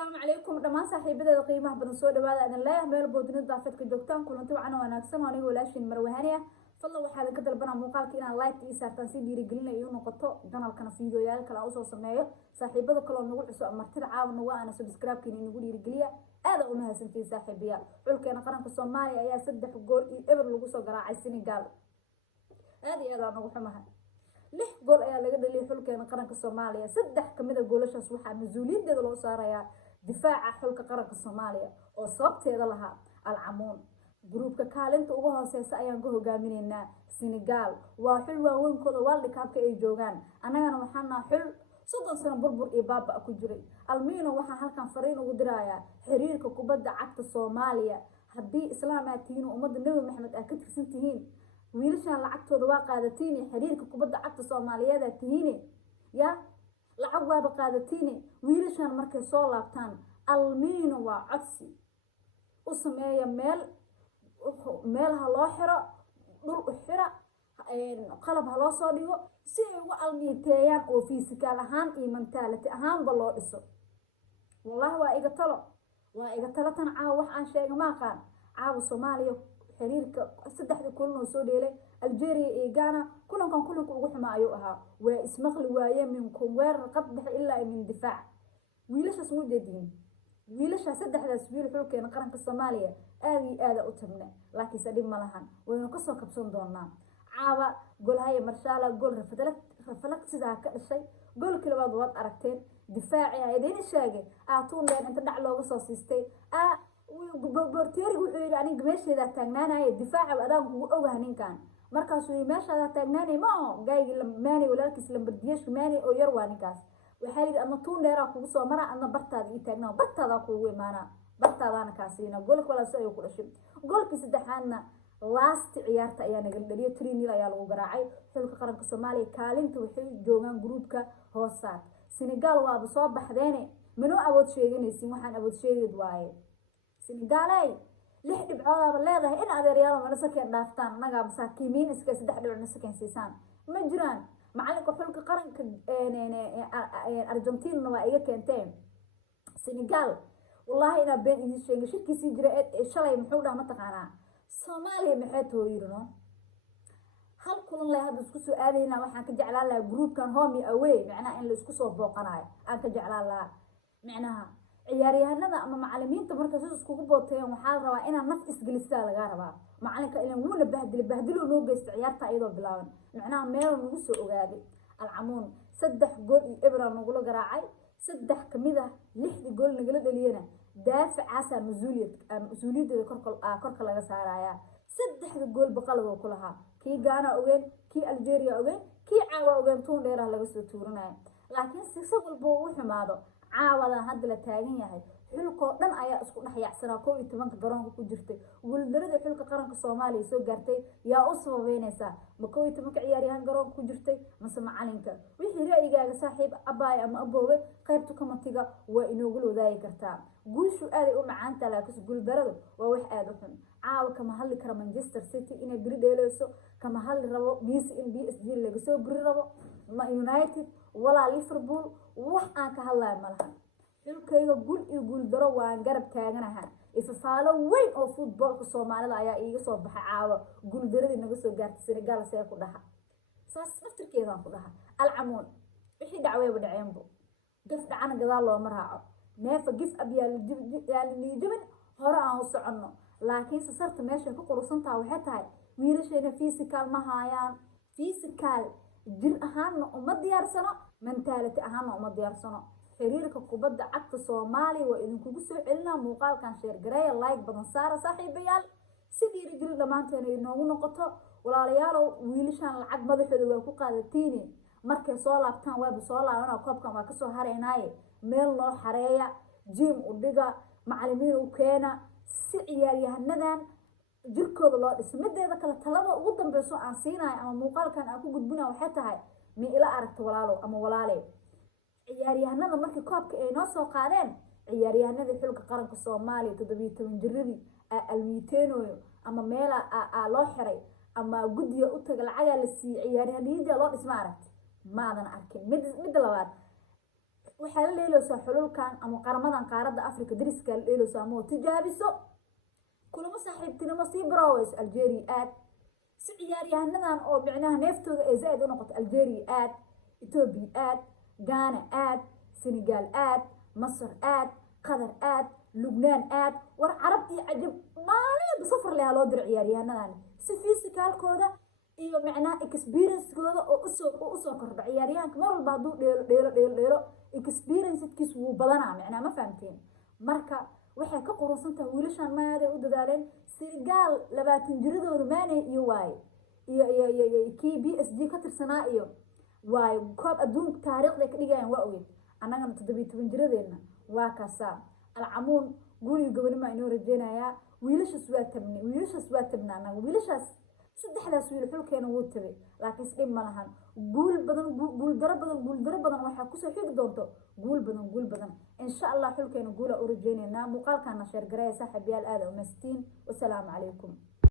السلام عليكم دمان صاحبada qiimaha badan soo dhawaada aan leeyahay meel boodin daafadka joogtaan kulanti wacan wanaagsan aniga walaashin marwahaniya fadlan waxaad ka dalbanaa muuqaalka inaan like ii saartaan si dhiirigelin ay u noqoto kanaalkana fiidiyoyaal kale oo soo sameeyo saaxiibada kale oo nagu cusub martida caawna waa ana subscribe-kiina nagu dhiirigeliya aad u mahadsantiin saaxiibayaal xulkeena qaranka Soomaaliya ayaa 3 gool iyo eber lagu soo garaacay Senegal aad iyo aad aan ugu xumahay 6 gool ayaa laga dhaliyay xulkeena qaranka Soomaaliya 3 kamid ah goolashaas waxa mas'uuliyadeeda loo saarayaa difaaca xulka qaranka Soomaaliya oo sababteeda lahaa Al-Amoon groupka kaalinta ugu hooseysa ayaan ku hogaaminaynaa Senegal waa xul waaweyn-kooda World Cup ay joogaan anagana waxaan xul 30 sano burbur iyo baaba ku jiray almiino waxaan halkan fariin ugu dirayaa xiriirka kubadda cagta Soomaaliya haddii islaamaatiina ummadda Nabi Maxamed ay ka tirsan tihiin wiilashan lacagtooda waa qaadatiin xiriirka kubadda cagta Soomaaliyeed ay tihiin ya lacag waa qaadatiin wiilashan markay soo laabtaan almiino waa codsi u sameeya meel ha loo xiro dhul u xira qalab ha loo soo dhigo si ay ugu almiiteeyaan oo physical ahaan iyo mentality ahaan ba loo dhiso wallahi waa iga talo tan caaw wax aan sheegay ma aqaan caaw Soomaaliya xiriirka 3 kulan oo soo dheelay Algeria iyo Ghana kulanka ugu xumaa ayuu ahaa waa ismaqli waayeen minkum weerar qadbax ilaa min difaac wiilashaas muu jeedin wiilasha saddexdaas wiil xulkeena qaranka Soomaaliya aad u tabna laakiin sadib ma lahan waynu ka soo kabsan doonaa caawa golhaya marshaala gol rafalak sida ka dhashay golkii labaad waad aragteen difaaci ay idin sheegay aatuun dheer inta dhac looga soo siistay borteeri wuxuu yiri aniga meesheeda taagnaanay difaaca adaan kugu ogahay ninkan markaas uu meeshaada taagnaanay ma gaaygi maani walaalkiis lambardiyesh maani oo yar waa ninkaas waxa yiri ama tuun dheer kugu soo mara ama bartaada ii taagnaa bartaada kugu imaana bartaadana kaasina golka wala soo ku dhashay golkii saddexaadna last ciyaarta ayaa naga dhaliyay 3-0 ayaa lagu garaacay xulka qaranka Soomaaliya kaalinta waxay joogaan groupka hoosaad Senegal waa soo baxdeen mino awood sheeganaysiin waxaan awood sheegid waaye Senegal ay 6 dhibcood leedahay in adeeryaal ma sakeen dhaaftaan naga masaakiimiin iska 3 dhibcood sakeen siisaan ma jiraan macalinka xulka qaranka Argentina waa iga keenteen Senegal wallahi ina been idin sheegay shirkiisii jira shalay muxuu dhaha ma taqaanaa Soomaaliya maxay tooyirno hal kulan la hadda isku soo aadayna waxaan ka jeclaan lahaa groupkan home away macna in la isku soo booqanayo aan ka jeclaan lahaa macnaha ciyaaryahanada ama macallimiinta marka soo isku booteen waxa la rabaa inaan naf isgelisa laga rabaa macalinka inaan wuu bahdilo loo geysto ciyaarta ayadoo bilaaban macnaha meel lagu soo ogaaday Al-Amoon 3 gool iyo eber nagu la garaacay 3 kamid ah 6 gool naga la dhaliyana daafacaasa mas'uuliyadda korka laga saaraya 3 gool baqalado ku lahaa kii Ghana ogeyn kii Algeria ogeyn kii caawa ogeyn tuun dheer laga soo tuuranayo laakiin si walba uu xumaado caawada hadda la taagan yahay xulko dhan ayaa isku dhaxyacsana 12 garoonka ku jirtay wuldarada xulka qaranka Soomaaliya soo gaartay yaa u sababeynaysa ma 12 ciyaaryahan garoonka ku jirtay mase macalinka wixii ra'yigaaga saaxiib abaay ama aboowe qaybta komatiga waa inoogu wadaagi kartaa guushu aad u macaanta laakiin guuldaradu waa wax aad u xun caawa kama hadli kara Manchester City inay biri dheelayso kama hadli rabo Messi in PSG laga soo biri rabo ma United wala Liverpool wax aan ka hadlayo malahan xulkayga guul iyo guuldaro waan garab taaganahay ifafaalo weyn oo footballka Soomaalida ayaa iiga soo baxay caawa guuldaradii naga soo gaartay Senegal see ku dhaha saas naftirkeeda ku dhaha Al-Amoon wixii dhacwayba dhaceenbo gaf dhacana gadaal loo maraaco neefa gif abyaal jibin hore aan u soconno laakiin sarta meesha ku qurusantaa waxay tahay wiilasheena physical ma hayaan physical jir ahaan uma diyaarsano mentality ahaan uma diyaarsano xiriirka kubadda cagta Soomaaliya waa idinku soo celinaa muuqaalkan share gareeya like badan saara saaxiibayaal si dhiirigelin dhamaanteen inoogu noqoto walaalayaal wiilashan lacag madaxooda waa ku qaadatiin markay soo laabtaan waa soo laabana koobkan waa ka soo hareynaaye meel loo xareeya gym u dhiga macallimiin u keena si ciyaaryahannadan jirkooda loo dhiso mideeda kale talada ugu dambayso aan siinayo ama muuqaalkan aan ku gudbina waxay tahay mi ila aragto walaalo ama walaalay ciyaaryahanada markii koobka ay noo soo qaadeen ciyaaryahanada xulka qaranka Soomaaliya 17 jiradii almiiteenooyo ama meel loo xiray ama gudiga u taga lacag la siiyay ciyaaryahanada loo dhisma aragti maadan arkin mid labaad waxaa la dheeloosaa xululkan ama qaramadan qaaradda Afrika dariska la dheeloosaa ama tijaabiso kulamo saaxiibtinimo sii barooweys Algeria aad si ciyaaryahannadan oo micnaha neeftooda ay zaid u noqoto Algeria aad Ethiopia aad Ghana aad Senegal aad Masar aad Qatar aad Lubnaan aad war carab iyo cajab maalin safar leh loo dir ciyaaryahannadan si physicalkooda iyo macnaha experience-kooda oo u soo kordha ciyaaryahanka mar walba haduu dheelo experience-kiisu wuu badanaa macnaha ma fahamteen marka waxay ka qurusan tahay wiilashan maade u dadaaleen Senegal 20 jiradooda maanay iyo waay iyo kii PSG ka tirsanaa iyo waay koob adduunka taariikhda ka dhigayaan waa ogeyd annagana 17 jiradeena waa kaasa alcamuun guriga gobonimo inoo rajeenayaa wiilashaas waa tabnaa anaga wiilashaas saddexdaas wiil xulkeena wuu tabay laakiin isdhib ma lahan guul daro badan waxaa kusoo xigi doonto guul badan insha Allah xulkeena guula u rajeenaynaa muuqaalkana sheer gareeya saaxiibayaal aad u mastiin wassalaamu calaykum